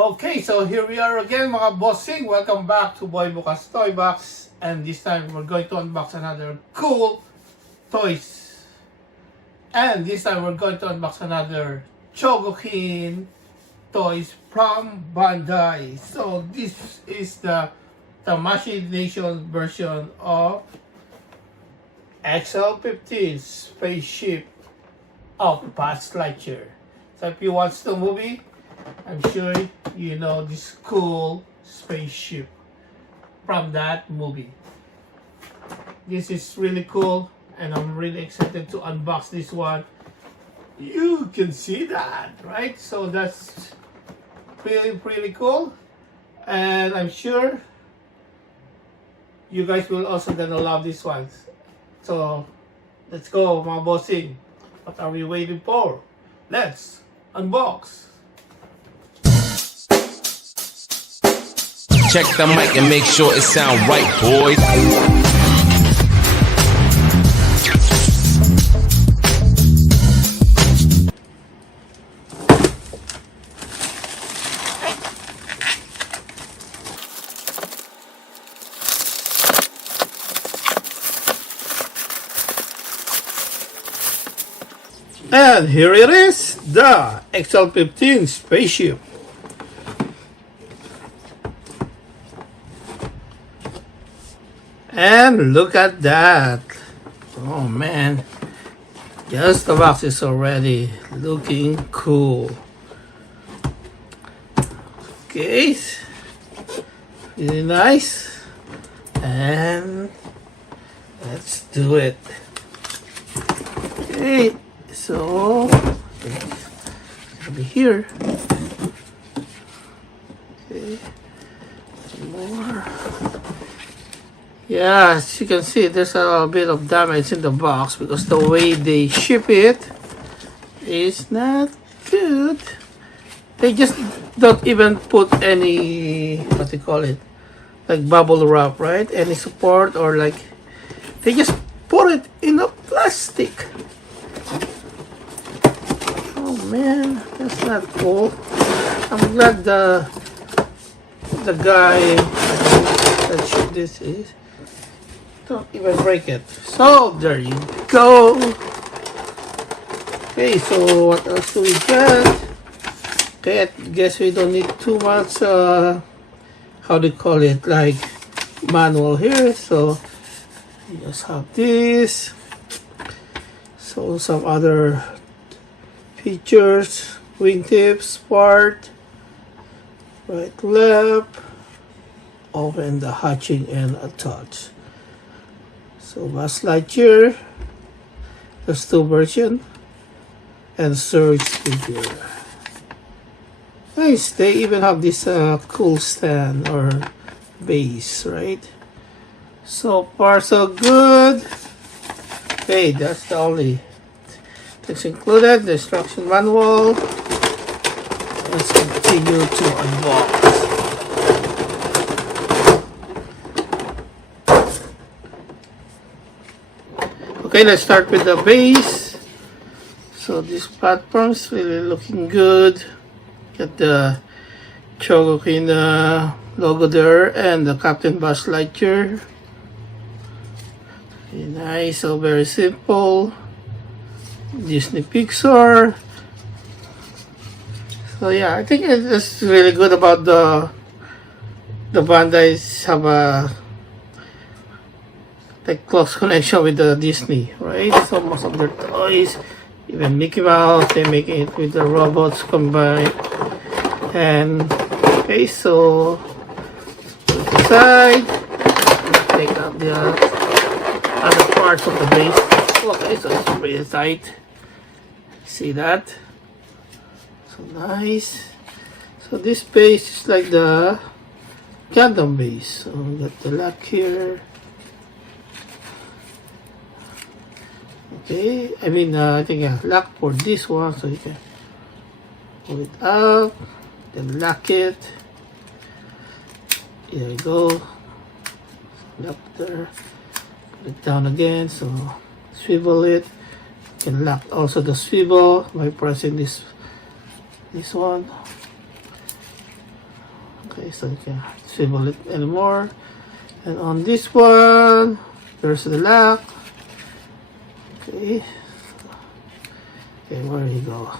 Okay, so here we are again mga bossing. Welcome back to Boy Bukas Toy Box. And this time we're going to unbox another cool toys. And this time we're going to unbox another Chogokin toys from Bandai. So this is the Tamashii Nation version of XL-15 spaceship of Buzz Lightyear. So if you watch the movie, I'm sure you know this cool spaceship from that movie. This is really cool and I'm really excited to unbox this one. You can see that, right? So that's pretty cool, and I'm sure you guys will also gonna love this one. So let's go mga bossing. What are we waiting for? Let's unbox. Check the mic and make sure it sound right, boys. And here it is, the XL-15 spaceship. And look at that. Oh man, just the box is already looking cool. Okay, really nice. And let's do it. Okay, so it'll be here. Okay, more. Yeah, as you can see, there's a bit of damage in the box because the way they ship it is not good. They just don't even put any, what do you call it, like bubble wrap, right? Any support, or like, they just put it in a plastic. Oh man, that's not cool. I'm glad the guy that shipped this is don't even break it. So there you go. Okay, so what else do we get? Okay, I guess we don't need too much how do you call it, like manual here. So we just have this. So some other features, wingtips part, right, left, open the hatching and attach. So Buzz Lightyear, there's two versions, and Surge figure. Nice, they even have this cool stand or base, right? So far so good. Okay, that's the only things included. The instruction manual. Let's continue to unbox. Okay, let's start with the base. So this platform is really looking good. Got the Chogokin logo there and the Captain Buzz Lightyear. Very nice, so very simple. Disney Pixar. So yeah, I think it's really good about the Bandai's have a like close connection with the Disney, right? So most of their toys, even Mickey Mouse, they make it with the robots combined. And okay, so put it aside, take out the other parts of the base. Okay, so it's really tight. See that? So nice. So this base is like the Gundam base. So we got the lock here. Okay, I mean, I think lock for this one, so you can pull it out, then lock it. Here you go. Lock there. Put it down again, so swivel it. You can lock also the swivel by pressing this one. Okay, so you can swivel it anymore. And on this one, there's the lock. Okay. Okay, where do you go?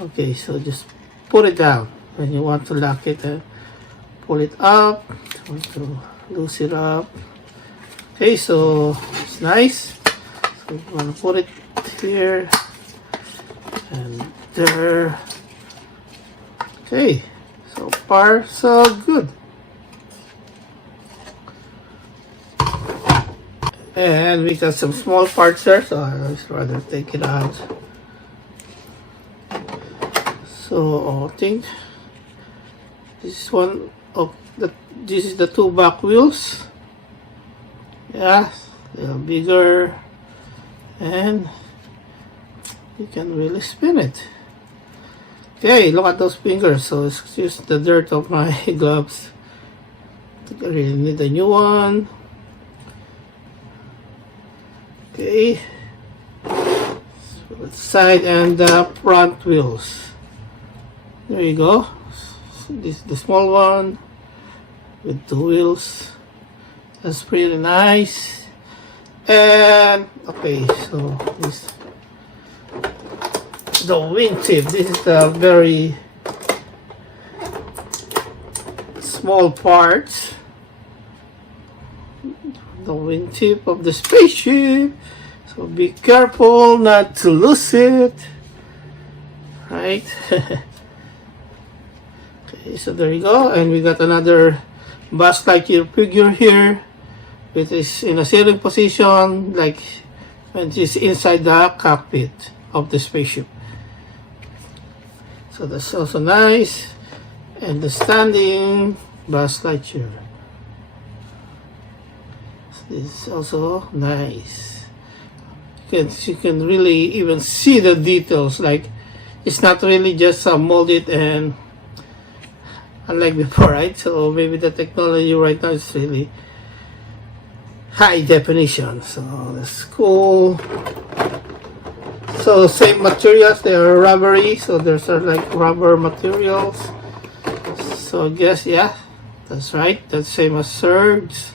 Okay, so just put it down when you want to lock it and pull it up. Want to loose it up. Okay, so it's nice. So you want to put it here and there. Okay, so far so good. And we got some small parts there, so I'd just rather take it out. So I think this is one of the, this is the two back wheels. Yeah, a little bigger, and you can really spin it. Okay, look at those fingers. So it's just the dirt of my gloves. I think I really need a new one. Okay, so the side and the front wheels. There you go. So this is the small one with two wheels. That's pretty nice. And okay, so this the wingtip. This is the very small parts. The wingtip of the spaceship. So be careful not to lose it. Right? Okay, so there you go. And we got another Buzz Lightyear figure here. It is in a sailing position, like when it is inside the cockpit of the spaceship. So that's also nice. And the standing Buzz Lightyear. So this is also nice. You can really even see the details. Like it's not really just molded and unlike before, right? So maybe the technology right now is really high definition, so that's cool. So same materials, they are rubbery, so there's like rubber materials. So I guess, yeah, that's right, that's same as Surge.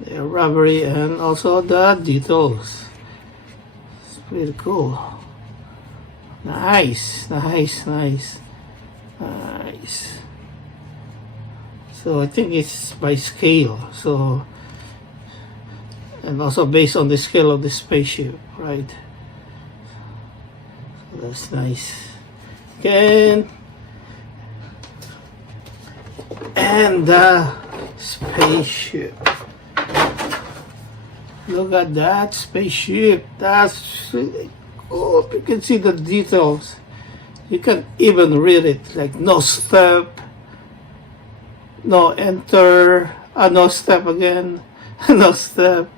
They are rubbery, and also the details. It's pretty cool. Nice. So I think it's by scale, so, and also based on the scale of the spaceship, right? So that's nice. Again, and the spaceship. Look at that spaceship. That's really cool. You can see the details. You can even read it, like no step, no enter, no step again, no step,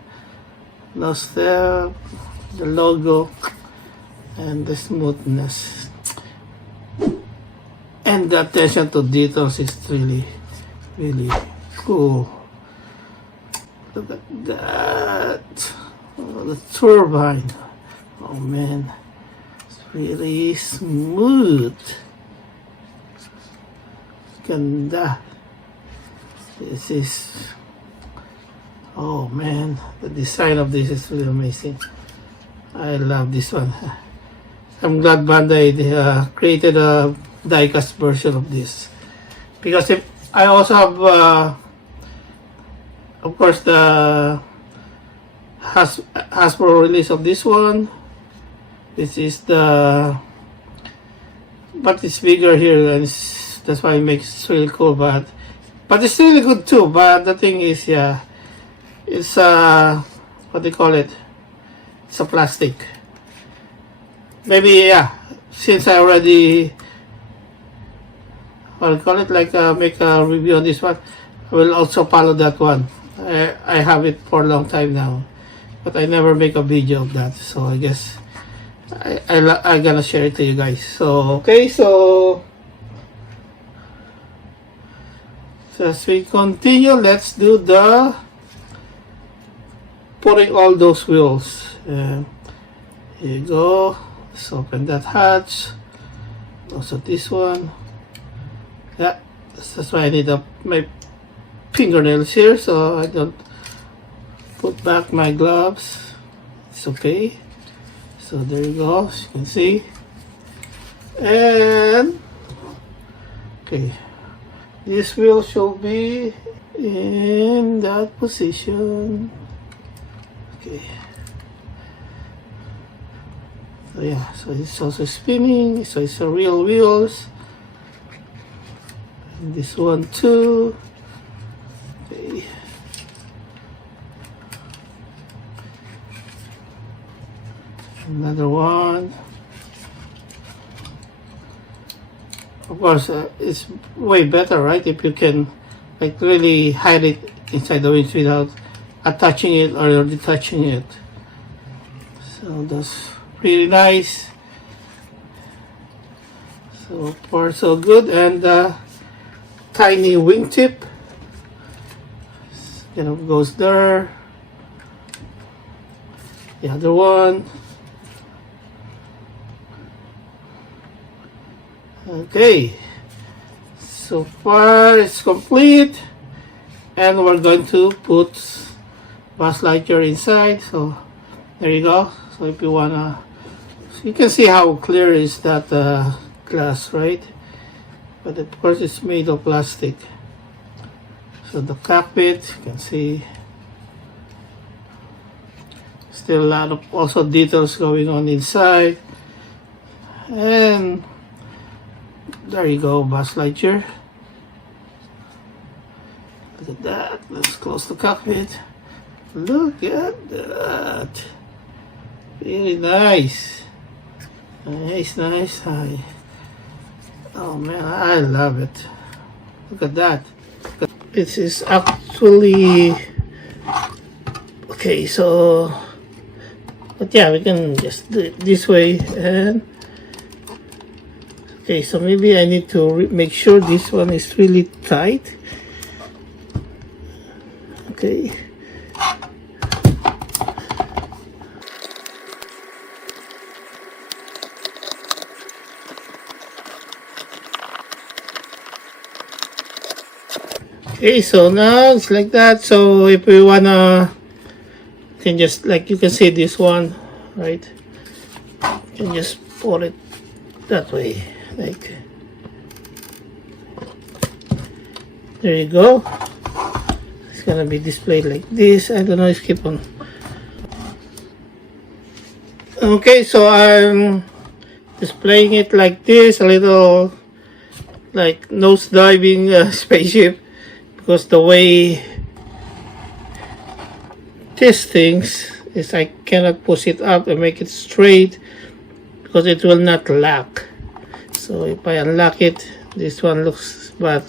the logo, and the smoothness. And the attention to details is really, really cool. Look at that. Oh, the turbine. Oh man. Really smooth. Ganda. This is, oh man, the design of this is really amazing. I love this one. I'm glad Bandai created a diecast version of this, because if I also have of course the Hasbro release of this one. This is the, but it's bigger here, and that's why it makes it really cool. But it's really good too. But the thing is, yeah, it's what they call it? It's a plastic. Maybe, yeah. Since I already, what do you call it? Like make a review on this one. I will also follow that one. I have it for a long time now, but I never make a video of that. So I guess I'm gonna share it to you guys. So okay, so as we continue, let's do the putting all those wheels. Here you go. Let's open that hatch. Also this one. Yeah, that's why I need my fingernails here, so I don't put back my gloves. It's okay. So there you go, as you can see. And okay, this wheel should be in that position. Okay. So yeah, so it's also spinning, so it's a real wheels. And this one too. Okay. Another one. Of course, it's way better, right? If you can like really hide it inside the winch without attaching it or detaching it. So that's really nice. So far so good. And tiny wingtip, you know, goes there. The other one. Okay, so far it's complete, and we're going to put Buzz Lightyear inside. So there you go. So if you wanna, so you can see how clear is that glass, right? But of course it's made of plastic. So the cockpit, you can see still a lot of also details going on inside. And there you go, Buzz Lightyear. Look at that. Let's close the cockpit. Look at that. Really nice. Nice, nice. Oh man, I love it. Look at that. This is actually okay. So, but yeah, we can just do it this way. And okay, so maybe I need to make sure this one is really tight. Okay. Okay, so now it's like that. So if we wanna, can just like you can see this one, right? You can just pull it that way, like there you go. It's gonna be displayed like this. I don't know, it's keep on. Okay, so I'm displaying it like this, a little like nose diving spaceship, because the way this things is I cannot push it up and make it straight because it will not lock. So if I unlock it, this one looks bad.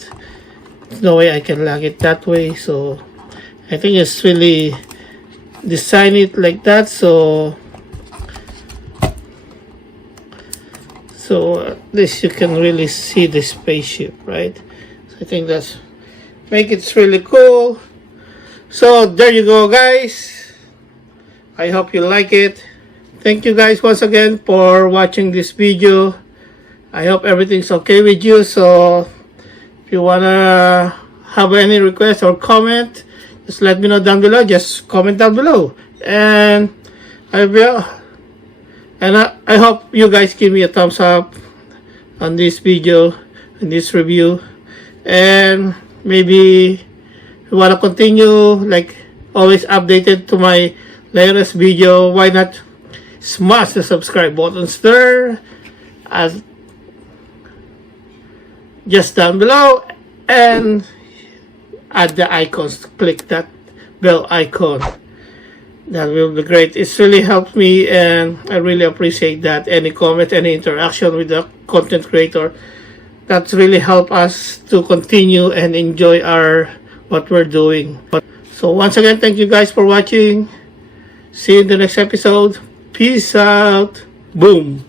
There's no way I can lock it that way. So I think it's really design it like that, so at least you can really see the spaceship, right? So I think that's make it really cool. So there you go, guys. I hope you like it. Thank you guys once again for watching this video. I hope everything's okay with you. So if you wanna have any request or comment, just let me know down below. Just comment down below, and I will. And I hope you guys give me a thumbs up on this video, in this review, and maybe if you wanna continue like always updated to my latest video, why not smash the subscribe button there as just down below, and add the icons, click that bell icon. That will be great. It's really helped me, and I really appreciate that. Any comment, any interaction with the content creator, that's really helped us to continue and enjoy what we're doing. So once again, thank you guys for watching. See you in the next episode. Peace out. Boom.